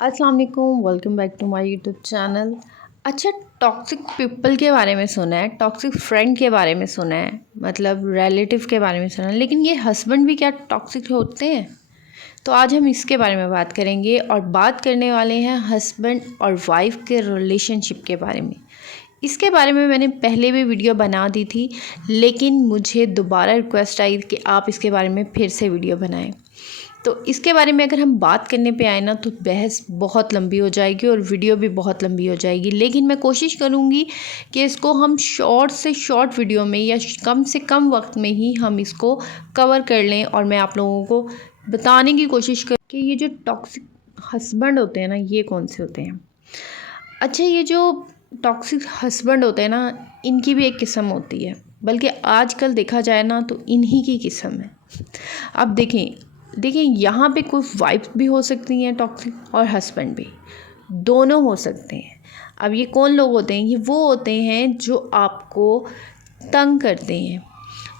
अस्सलाम वालेकुम, welcome back to my YouTube channel. अच्छा, टॉक्सिक पीपल के बारे में सुना है, टॉक्सिक फ्रेंड के बारे में सुना है, मतलब रिलेटिव के बारे में सुना है, लेकिन ये हस्बैंड भी क्या टॉक्सिक होते हैं? तो आज हम इसके बारे में बात करेंगे और बात करने वाले हैं हस्बैंड और वाइफ के रिलेशनशिप के बारे में। इसके बारे में मैंने पहले भी वीडियो बना दी थी, लेकिन मुझे दोबारा रिक्वेस्ट आई कि आप इसके बारे में फिर से वीडियो बनाएं। तो इसके बारे में अगर हम बात करने पे आए ना तो बहस बहुत लंबी हो जाएगी और वीडियो भी बहुत लंबी हो जाएगी, लेकिन मैं कोशिश करूँगी कि इसको हम शॉर्ट से शॉर्ट वीडियो में या कम से कम वक्त में ही हम इसको कवर कर लें और मैं आप लोगों को बताने की कोशिश करूँ कि ये जो टॉक्सिक हस्बैंड होते हैं ना, ये कौन से होते हैं। अच्छा, ये जो टॉक्सिक हस्बैंड होते हैं ना, इनकी भी एक किस्म होती है, बल्कि आजकल देखा जाए ना तो इन्हीं की किस्म है। अब देखें यहाँ पे कोई वाइफ भी हो सकती हैं टॉक्सिक और हस्बैंड भी, दोनों हो सकते हैं। अब ये कौन लोग होते हैं? ये वो होते हैं जो आपको तंग करते हैं,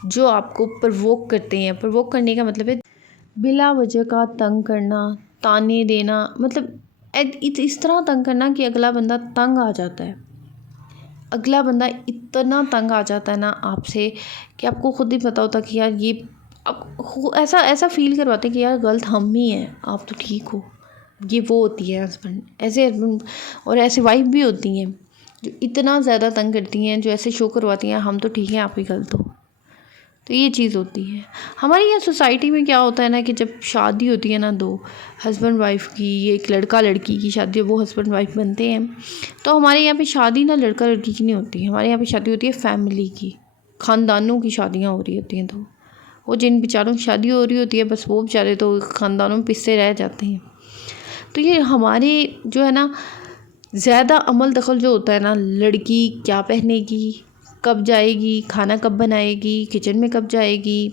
जो आपको प्रवोक करते हैं। प्रवोक करने का मतलब है बिला वजह का तंग करना, ताने देना, मतलब इस तरह तंग करना कि अगला बंदा तंग आ जाता है। अगला बंदा इतना तंग आ जाता है ना आपसे कि आपको खुद ही पता होता कि यार ये अब ऐसा ऐसा फील करवाते हैं कि यार गलत हम ही हैं, आप तो ठीक हो। ये वो होती है हस्बैंड, ऐसे हस्बैंड। और ऐसे वाइफ भी होती हैं जो इतना ज़्यादा तंग करती हैं, जो ऐसे शो करवाती हैं हम तो ठीक हैं, आप ही गलत हो। तो ये चीज़ होती है हमारे यहाँ सोसाइटी में। क्या होता है ना कि जब शादी होती है ना, दो हस्बैंड वाइफ की, ये एक लड़का लड़की की शादी, वो हस्बैंड वाइफ बनते हैं, तो हमारे यहाँ पे शादी ना लड़का लड़की की नहीं होती। हमारे यहाँ पे शादी होती है फैमिली की, ख़ानदानों की शादियाँ हो रही होती हैं। तो वो जिन बेचारों की शादी हो रही होती है, बस वो बेचारे तो ख़ानदानों में पिसते रह जाते हैं। तो ये हमारे जो है ना, ज़्यादा अमल दखल जो होता है ना, लड़की क्या पहनेगी, कब जाएगी, खाना कब बनाएगी, किचन में कब जाएगी,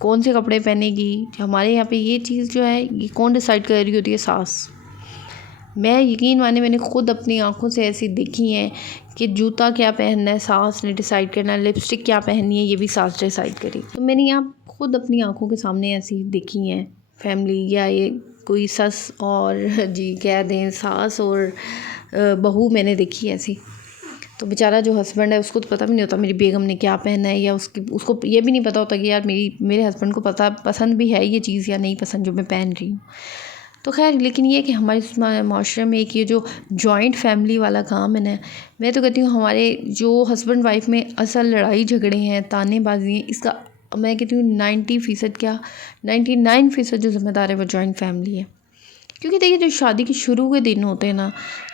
कौन से कपड़े पहनेगी, हमारे यहाँ पे ये चीज़ जो है ये कौन डिसाइड कर रही होती है? सास। मैं यकीन माने, मैंने खुद अपनी आंखों से ऐसी देखी हैं कि जूता क्या पहनना है सास ने डिसाइड करना, लिपस्टिक क्या पहननी है ये भी सास डिसाइड करी। तो मैंने यहाँ खुद अपनी आंखों के सामने ऐसी देखी हैं फैमिली, या ये कोई सस और जी कह दें सास और बहू मैंने देखी ऐसी। तो बेचारा जो हस्बैंड है उसको तो पता भी नहीं होता मेरी बेगम ने क्या पहना है, या उसको ये भी नहीं पता होता कि यार मेरे हस्बैंड को पसंद भी है ये चीज़ या नहीं पसंद जो मैं पहन रही हूँ। तो खैर, लेकिन ये कि हमारे माशरे में एक ये जो जॉइंट फैमिली वाला काम है ना, मैं तो कहती हूँ हमारे जो हस्बैंड वाइफ में असल लड़ाई झगड़े हैं, तानेबाजी हैं, इसका मैं कहती हूँ 90% क्या 99% जो ज़िम्मेदार है वो जॉइंट फैमिली है। क्योंकि देखिए, जो शादी के शुरू के दिन होते हैं ना,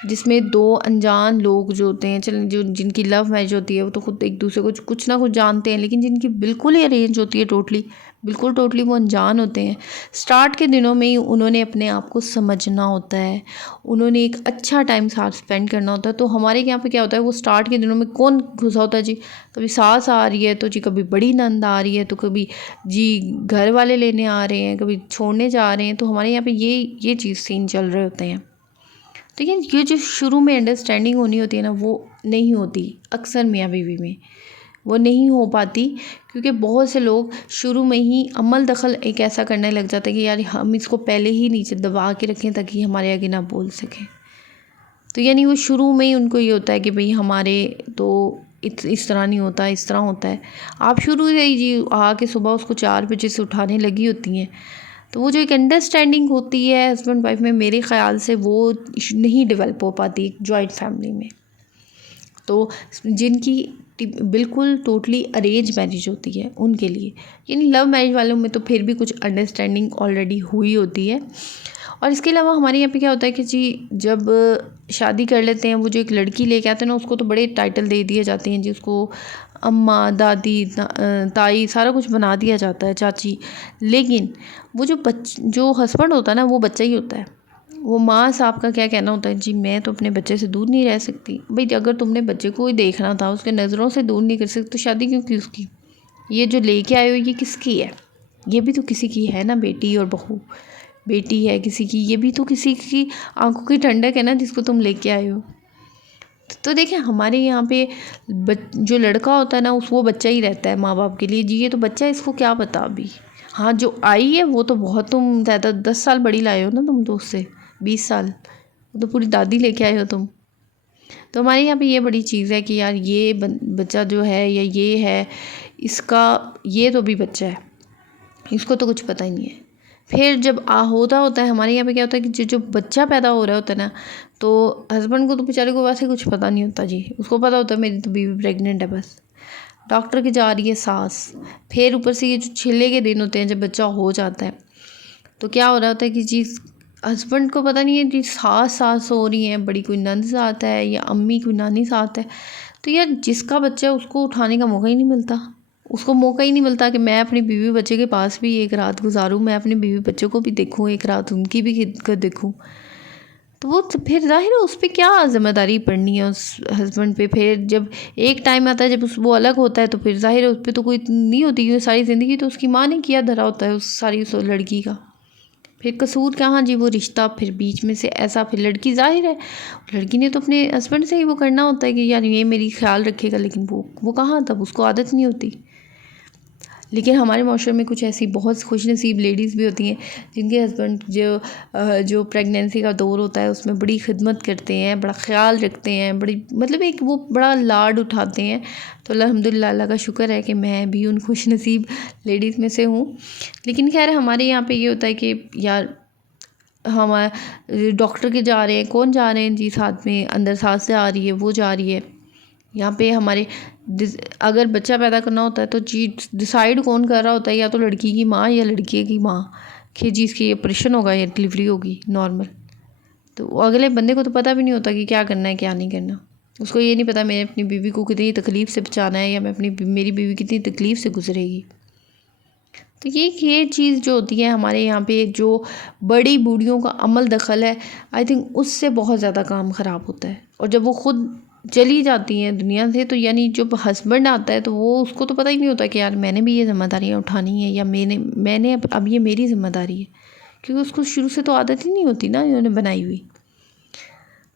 जिसमें दो अनजान लोग जो होते हैं, चल जो जिनकी लव मैरिज होती है वो तो खुद एक दूसरे को कुछ ना कुछ जानते हैं, लेकिन जिनकी बिल्कुल ही अरेंज होती है, टोटली वो अनजान होते हैं। स्टार्ट के दिनों में ही उन्होंने अपने आप को समझना होता है, उन्होंने एक अच्छा टाइम साथ स्पेंड करना होता है। तो हमारे यहाँ पे क्या होता है, वो स्टार्ट के दिनों में कौन घुसा होता है जी? कभी सास आ रही है तो जी, कभी बड़ी नंद आ रही है तो कभी जी घर वाले लेने आ रहे हैं, कभी छोड़ने जा रहे हैं। तो हमारे यहाँ पे ये चीज़ सीन चल रहे होते हैं। तो ये जो शुरू में अंडरस्टैंडिंग होनी होती है ना, वो नहीं होती अक्सर मियाँ बीवी में, वो नहीं हो पाती। क्योंकि बहुत से लोग शुरू में ही अमल दखल एक ऐसा करने लग जाते हैं कि यार हम इसको पहले ही नीचे दबा के रखें ताकि हमारे आगे ना बोल सकें। तो यानी वो शुरू में ही उनको ये होता है कि भाई हमारे तो इस तरह नहीं होता, इस तरह होता है। आप शुरू से ही जी आके सुबह उसको 4 बजे से उठाने लगी होती हैं। तो वो जो एक अंडरस्टैंडिंग होती है हस्बैंड वाइफ में, मेरे ख़्याल से वो नहीं डेवलप हो पाती जॉइंट फैमिली में। तो जिनकी बिल्कुल टोटली अरेंज मैरिज होती है उनके लिए, यानी लव मैरिज वालों में तो फिर भी कुछ अंडरस्टैंडिंग ऑलरेडी हुई होती है। और इसके अलावा हमारे यहाँ पे क्या होता है कि जी जब शादी कर लेते हैं, वो जो एक लड़की लेके आते हैं ना, उसको तो बड़े टाइटल दे दिए जाते हैं जी, उसको अम्मा, दादी, ताई सारा कुछ बना दिया जाता है, चाची। लेकिन वो जो हस्बैंड होता है ना, वो बच्चा ही होता है। वो माँ साहब का क्या कहना होता है जी, मैं तो अपने बच्चे से दूर नहीं रह सकती। भाई अगर तुमने बच्चे को ही देखना था, उसके नज़रों से दूर नहीं कर सकती, तो शादी क्यों की उसकी? ये जो लेके आए हो ये किसकी है? ये भी तो किसी की है ना, बेटी और बहू। बेटी है किसी की, ये भी तो किसी की आंखों की ठंडक है ना, जिसको तुम लेके आए हो। तो देखें, हमारे यहाँ पे जो लड़का होता है ना, वो बच्चा ही रहता है माँ बाप के लिए जी। ये तो बच्चा है, इसको क्या पता अभी। हाँ, जो आई है वो तो बहुत, तुम ज़्यादा 10 साल बड़ी लाए हो ना तुम तो उससे, 20 साल, वो तो पूरी दादी लेके आए हो तुम। तो हमारे यहाँ पे ये बड़ी चीज़ है कि यार ये बच्चा जो है या ये है, इसका ये तो भी बच्चा है, इसको तो कुछ पता ही नहीं है। फिर जब होता है हमारे यहाँ पे क्या होता है कि जो बच्चा पैदा हो रहा होता है ना, तो हस्बैंड को तो बेचारे को वैसे कुछ पता नहीं होता जी। उसको पता होता है मेरी तो बीवी प्रेग्नेंट है बस। डॉक्टर की जा रही है सास, फिर ऊपर से ये जो छिले के दिन होते हैं जब बच्चा हो जाता है, तो क्या हो रहा होता है कि जी हस्बैंड को पता नहीं है जी सास हो रही है, बड़ी कोई नंद साथ है या अम्मी कोई नानी साथ है। तो यार जिसका बच्चा है उसको उठाने का मौका ही नहीं मिलता, उसको मौका ही नहीं मिलता कि मैं अपनी बीवी बच्चे के पास भी एक रात गुजारूँ, मैं अपने बीवी बच्चों को भी देखूँ, एक रात उनकी भी खिदमत देखूँ। तो वो फिर ज़ाहिर है उस पर क्या ज़िम्मेदारी पड़नी है उस हस्बैंड पे। फिर जब एक टाइम आता है जब वो अलग होता है तो फिर ज़ाहिर है उस पर तो कोई नहीं होती, क्योंकि सारी ज़िंदगी तो उसकी माँ ने किया धरा होता है उस लड़की का। फिर कसूर कहाँ जी, वो रिश्ता फिर बीच में से ऐसा, फिर लड़की ज़ाहिर है लड़की ने तो अपने हस्बैंड से ही वो करना होता है कि यार ये मेरी ख्याल रखेगा, लेकिन वो कहाँ, तब उसको आदत नहीं होती। लेकिन हमारे माशरे में कुछ ऐसी बहुत खुशनसीब लेडीज़ भी होती हैं जिनके हस्बैंड जो प्रेगनेंसी का दौर होता है उसमें बड़ी खिदमत करते हैं, बड़ा ख्याल रखते हैं, बड़ी मतलब एक वो बड़ा लाड उठाते हैं। तो अल्हम्दुलिल्लाह अल्लाह का शुक्र है कि मैं भी उन खुशनसीब लेडीज़ में से हूँ। लेकिन खैर हमारे यहाँ पे ये होता है कि यार हम डॉक्टर के जा रहे हैं, कौन जा रहे हैं जी साथ में, अंदर सास से आ रही है, वो जा रही है। यहाँ पे हमारे अगर बच्चा पैदा करना होता है तो जी डिसाइड कौन कर रहा होता है, या तो लड़की की माँ या लड़के की माँ कि जी इसकी ऑपरेशन होगा या डिलीवरी होगी नॉर्मल। तो अगले बंदे को तो पता भी नहीं होता कि क्या करना है क्या नहीं करना। उसको ये नहीं पता मैंने अपनी बीवी को कितनी तकलीफ़ से बचाना है या मेरी बीवी कितनी तकलीफ़ से गुजरेगी। तो ये चीज़ जो होती है हमारे यहाँ पे, जो बड़ी बूढ़ियों का अमल दखल है, आई थिंक उससे बहुत ज़्यादा काम ख़राब होता है। और जब वो खुद चली जाती हैं दुनिया से, तो यानी जब हस्बैंड आता है तो वो उसको तो पता ही नहीं होता कि यार मैंने भी ये ज़िम्मेदारियाँ उठानी है या मैंने अब ये मेरी ज़िम्मेदारी है, क्योंकि उसको शुरू से तो आदत ही नहीं होती ना इन्होंने बनाई हुई।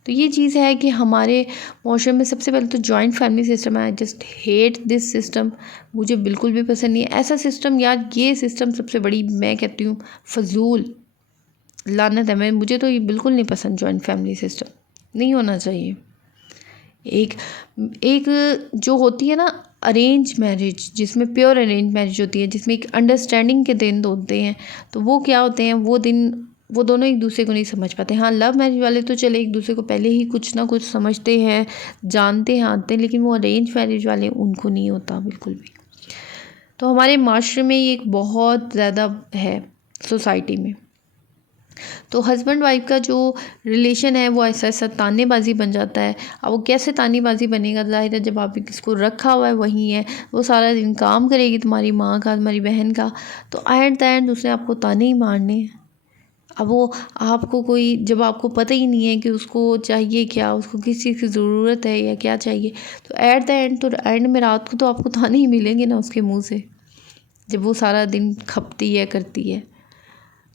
तो ये चीज़ है कि हमारे माशरे में सबसे पहले तो जॉइंट फैमिली सिस्टम है। I just hate this system, मुझे बिल्कुल भी पसंद नहीं है ऐसा सिस्टम। यार ये सिस्टम सबसे बड़ी मैं कहती हूँ फजूल लानत है। मुझे तो ये बिल्कुल नहीं पसंद, जॉइंट फैमिली सिस्टम नहीं होना चाहिए। एक जो होती है ना अरेंज मैरिज, जिसमें प्योर अरेंज मैरिज होती है, जिसमें एक अंडरस्टैंडिंग के दिन होते हैं, तो वो क्या होते हैं, वो दोनों एक दूसरे को नहीं समझ पाते। हाँ लव मैरिज वाले तो चले एक दूसरे को पहले ही कुछ ना कुछ समझते हैं, जानते हैं, आते हैं, लेकिन वो अरेंज मैरिज वाले उनको नहीं होता बिल्कुल भी। तो हमारे माशरे में ये एक बहुत ज़्यादा है सोसाइटी में। तो हस्बैंड वाइफ का जो रिलेशन है वो ऐसा ऐसा तानेबाजी बन जाता है। अब वो कैसे तानेबाजी बनेगा, ज़ाहिर है जब आप किसको रखा हुआ है वहीं है, वो सारा दिन काम करेगी तुम्हारी माँ का, तुम्हारी बहन का, तो एट द एंड उसने आपको ताने ही मारने हैं। अब वो आपको कोई, जब आपको पता ही नहीं है कि उसको चाहिए क्या, उसको किस चीज़ की ज़रूरत है या क्या चाहिए, तो एट द एंड तो एंड में रात को तो आपको ताने ही मिलेंगे ना उसके मुँह से, जब वो सारा दिन खपती है करती है।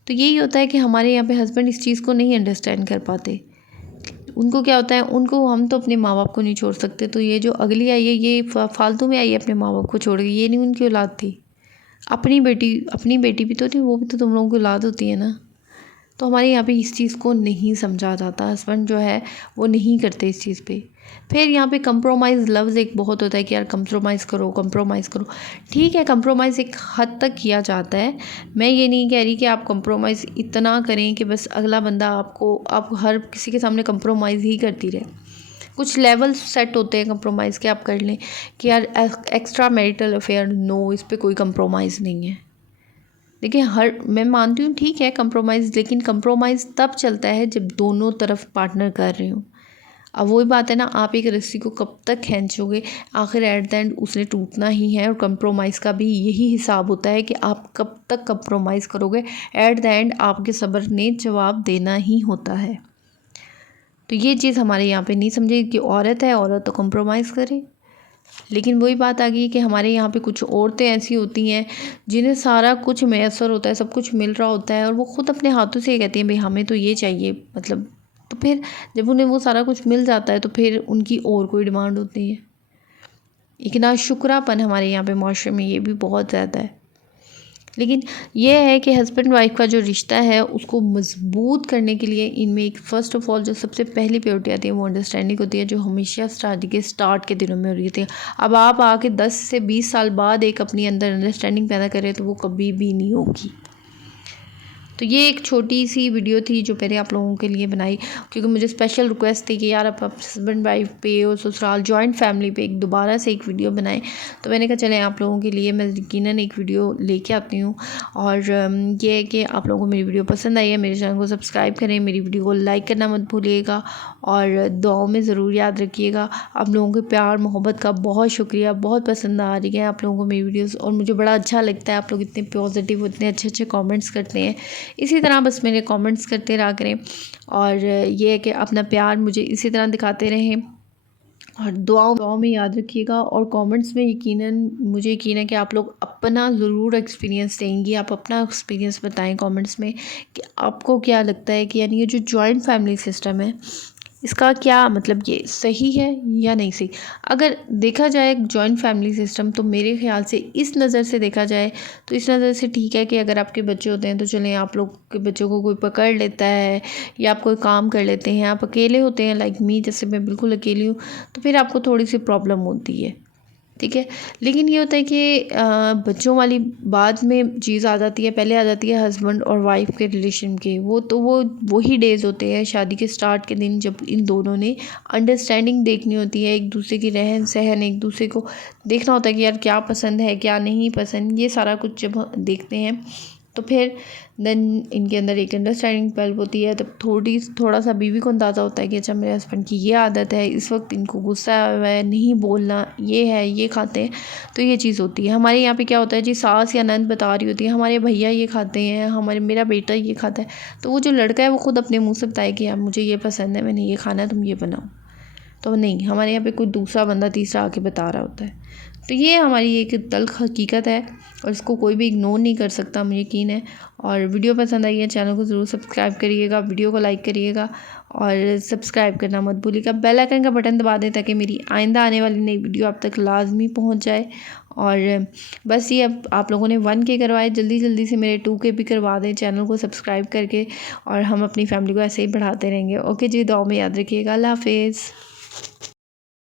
तो यही होता है कि हमारे यहाँ पे हस्बैंड इस चीज़ को नहीं अंडरस्टैंड कर पाते। उनको क्या होता है, उनको हम तो अपने माँ बाप को नहीं छोड़ सकते, तो ये जो अगली आई है ये फालतू में आई है अपने माँ बाप को छोड़ के, ये नहीं उनकी औलाद थी। अपनी बेटी भी तो थी, वो भी तो तुम लोगों की औलाद होती है ना। तो हमारे यहाँ पे इस चीज़ को नहीं समझा जाता, हस्बैंड जो है वो नहीं करते इस चीज़ पे। फिर यहाँ पे कंप्रोमाइज़ लफ्ज़ एक बहुत होता है कि यार कंप्रोमाइज़ करो। ठीक है, कंप्रोमाइज़ एक हद तक किया जाता है। मैं ये नहीं कह रही कि आप कंप्रोमाइज़ इतना करें कि बस अगला बंदा आप हर किसी के सामने कंप्रोमाइज़ ही करती रहे। कुछ लेवल सेट होते हैं कंप्रोमाइज़ के, आप कर लें कि यार एक्स्ट्रा मैरिटल अफेयर नो, इस पर कोई कंप्रोमाइज़ नहीं है। देखिए मैं मानती हूँ ठीक है कंप्रोमाइज़, लेकिन कंप्रोमाइज़ तब चलता है जब दोनों तरफ पार्टनर कर रहे हो। अब वही बात है ना, आप एक रस्सी को कब तक खींचोगे, आखिर एट द एंड उसने टूटना ही है। और कंप्रोमाइज़ का भी यही हिसाब होता है कि आप कब तक कंप्रोमाइज़ करोगे, एट द एंड आपके सब्र ने जवाब देना ही होता है। तो ये चीज़ हमारे यहाँ पे नहीं समझे कि औरत है, औरत तो कंप्रोमाइज़ करे। लेकिन वही बात आ गई कि हमारे यहाँ पे कुछ औरतें ऐसी होती हैं जिन्हें सारा कुछ मैसर होता है, सब कुछ मिल रहा होता है, और वो ख़ुद अपने हाथों से ये कहती हैं भाई हमें तो ये चाहिए, मतलब तो फिर जब उन्हें वो सारा कुछ मिल जाता है तो फिर उनकी और कोई डिमांड होती है। एक नाशुक्रापन हमारे यहाँ पे माशरे में ये भी बहुत ज़्यादा है। लेकिन ये है कि हस्बैंड वाइफ का जो रिश्ता है उसको मजबूत करने के लिए इनमें एक फ़र्स्ट ऑफ ऑल जो सबसे पहली प्रायोरिटी आती है वो अंडरस्टैंडिंग होती है, जो हमेशा शादी के स्टार्ट के दिनों में हो रही थी। अब आप आके 10 से 20 साल बाद एक अपनी अंदर अंडरस्टैंडिंग पैदा करें तो वो कभी भी नहीं होगी। तो ये एक छोटी सी वीडियो थी जो मैंने आप लोगों के लिए बनाई, क्योंकि मुझे स्पेशल रिक्वेस्ट थी कि यार आप हस्बैंड वाइफ पे और ससुराल जॉइंट फैमिली पे एक दोबारा से एक वीडियो बनाएं। तो मैंने कहा चलें आप लोगों के लिए मैं यकीनन एक वीडियो लेके आती हूँ। और ये है कि आप लोगों को मेरी वीडियो पसंद आई है, मेरे चैनल को सब्सक्राइब करें, मेरी वीडियो को लाइक करना मत भूलिएगा और दुआओं में ज़रूर याद रखिएगा। आप लोगों के प्यार मोहब्बत का बहुत शुक्रिया, बहुत पसंद आ रही है आप लोगों को मेरी वीडियोस और मुझे बड़ा अच्छा लगता है आप लोग इतने पॉजिटिव, इतने अच्छे अच्छे कमेंट्स करते हैं। इसी तरह बस मेरे कमेंट्स करते रहा करें और ये है कि अपना प्यार मुझे इसी तरह दिखाते रहें और दुआओं में याद रखिएगा। और कमेंट्स में मुझे यकीन है कि आप लोग अपना ज़रूर एक्सपीरियंस देंगी, आप अपना एक्सपीरियंस बताएं कमेंट्स में कि आपको क्या लगता है कि यानी ये जो जॉइंट फैमिली सिस्टम है इसका क्या मतलब, ये सही है या नहीं सही। अगर देखा जाए जॉइंट फैमिली सिस्टम तो मेरे ख्याल से इस नज़र से देखा जाए तो इस नज़र से ठीक है कि अगर आपके बच्चे होते हैं तो चलें आप लोग के बच्चों को कोई पकड़ लेता है या आप कोई काम कर लेते हैं, आप अकेले होते हैं लाइक मी, जैसे मैं बिल्कुल अकेली हूँ, तो फिर आपको थोड़ी सी प्रॉब्लम होती है, ठीक है। लेकिन ये होता है कि बच्चों वाली बाद में चीज़ आ जाती है, पहले आ जाती है हस्बैंड और वाइफ के रिलेशन के, वो वही डेज़ होते हैं शादी के स्टार्ट के दिन जब इन दोनों ने अंडरस्टैंडिंग देखनी होती है, एक दूसरे की रहन सहन, एक दूसरे को देखना होता है कि यार क्या पसंद है क्या नहीं पसंद, ये सारा कुछ जब देखते हैं तो फिर देन इनके अंदर एक अंडरस्टैंडिंग डेवलप होती है। तब थोड़ा सा बीवी को अंदाज़ा होता है कि अच्छा मेरे हस्बैंड की ये आदत है, इस वक्त इनको गुस्सा आया हुआ है, नहीं बोलना, ये है, ये खाते हैं, तो ये चीज़ होती है। हमारे यहाँ पे क्या होता है जी, सास या नंद बता रही होती है हमारे भैया ये खाते हैं, मेरा बेटा ये खाता है, तो वो जो लड़का है वो खुद अपने मुँह से बताए कि यार मुझे ये पसंद है, मैंने ये खाना है, तुम ये बनाओ। तो नहीं, हमारे यहाँ पे कोई दूसरा बंदा तीसरा आके बता रहा होता है। तो ये हमारी एक तल्ख़ हकीकत है और इसको कोई भी इग्नोर नहीं कर सकता, मुझे यकीन है। और वीडियो पसंद आई है चैनल को ज़रूर सब्सक्राइब करिएगा, वीडियो को लाइक करिएगा और सब्सक्राइब करना मत भूलिएगा। बेल आइकन का बटन दबा दें ताकि मेरी आइंदा आने वाली नई वीडियो आप तक लाजमी पहुंच जाए। और बस ये अब आप लोगों ने 1K करवाए, जल्दी जल्दी से मेरे 2K भी करवा दें चैनल को सब्सक्राइब करके, और हम अपनी फैमिली को ऐसे ही बढ़ाते रहेंगे। ओके जी, दुआ में याद रखिएगा। अल्लाह हाफिज़।